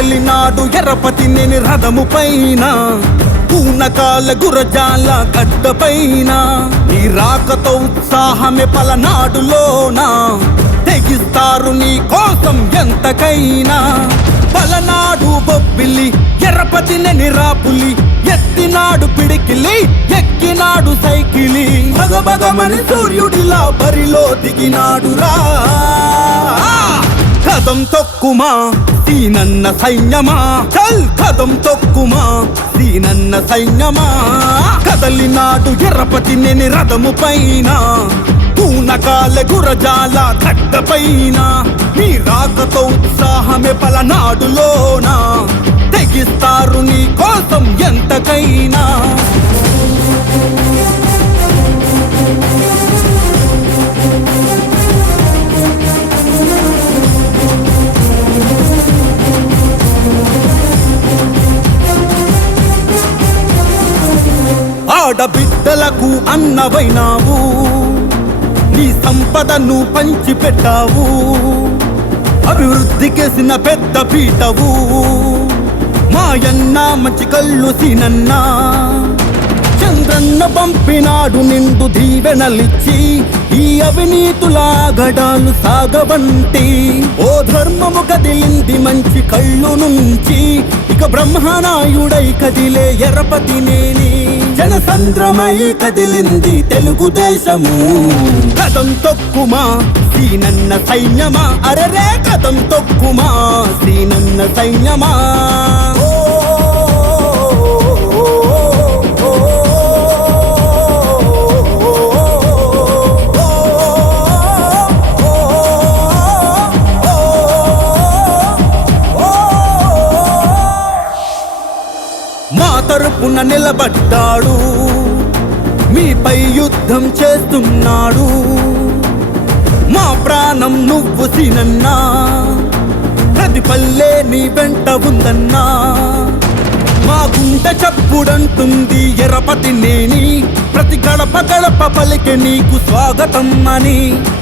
కదలినాడు ఎర్రపతి నేని రథము పైన పూనకాల గురజాల గడ్డ పైన నీ రాకతో ఉత్సాహమే పలనాడులోనా తెగిస్తారు నీ కోసం ఎంతకైనా పలనాడు బొబ్బిలి ఎర్రపతి నేని రాపులి ఎత్తినాడు పిడికిలి ఎక్కినాడు సైకిలి భగభగమని సూర్యుడిలా బరిలో దిగినాడురా కదం తొక్కుమా సీనన్న సైన్యమా చల్ కదం తొక్కుమా సీనన్న సైన్యమా కదలినాడు ఎర్రపతి నేని రథము పైన పూనకాల గురజాల గడ్డ పైన నీ రాకతో ఉత్సాహమే పలనాడులోనా తెగిస్తారు నీ కోసం ఎంతకైనా ఆడబిడ్డలకు అన్నవైనావు నీ సంపదను పంచిపెట్టావు అభివృద్ధికేసిన పెద్ద పీటవు మాయన్న మంచి కళ్ళు సీనన్నా చంద్రన్న పంపినాడు నిండు దీవెనలిచ్చి ఈ అవినీతుల గడాలు సాగవంటి ఓ ధర్మము కదిలింది మంచి కళ్ళు నుంచి ఇక బ్రహ్మనాయుడై కదిలే ఎర్రపతి నేని జనసంద్రమై కదిలింది తెలుగుదేశము కదం తొక్కుమా సీనన్న సైన్యమా అరరే కదం తొక్కుమా సీనన్న సైన్యమా మా తరపున నిలబడ్డాడు మీపై యుద్ధం చేస్తున్నాడు మా ప్రాణం నువ్వు సీనన్నా ప్రతి పల్లె నీ వెంట ఉందన్నా మా గుండె చప్పుడంటుంది ఎర్రపతి నేని ప్రతి గడప గడప పలికే నీకు స్వాగతం అని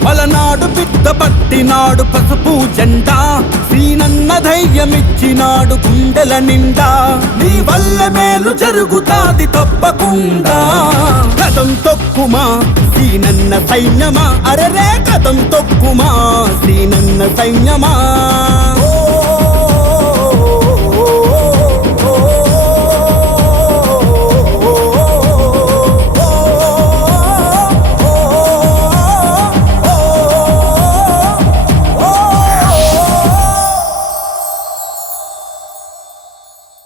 పలనాడు బిడ్డ పట్టినాడు పసుపు జెండా సీనన్న ధైర్యమిచ్చినాడు గుండెల నిండా నీ వల్ల మేలు జరుగుతాది తప్పకుండా కదం తొక్కుమా సీనన్న సైన్యమా అరరే కదం తొక్కుమా సీనన్న సైన్యమా